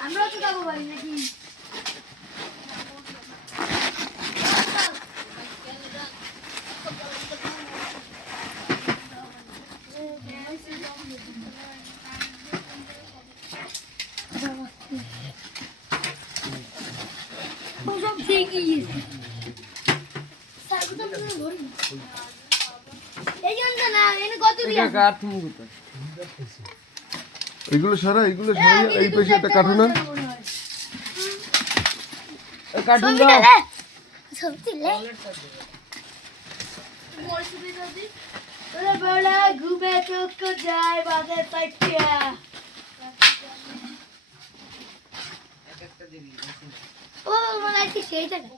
আমরা তো যাবো বাড়ি নাকি এগুলো সারা এই পাশে একটা কাঠো না কার্টুন দাও ঘুমে চোখ যায় বাজার পাঠিয়া ও মানে সেই জায়গা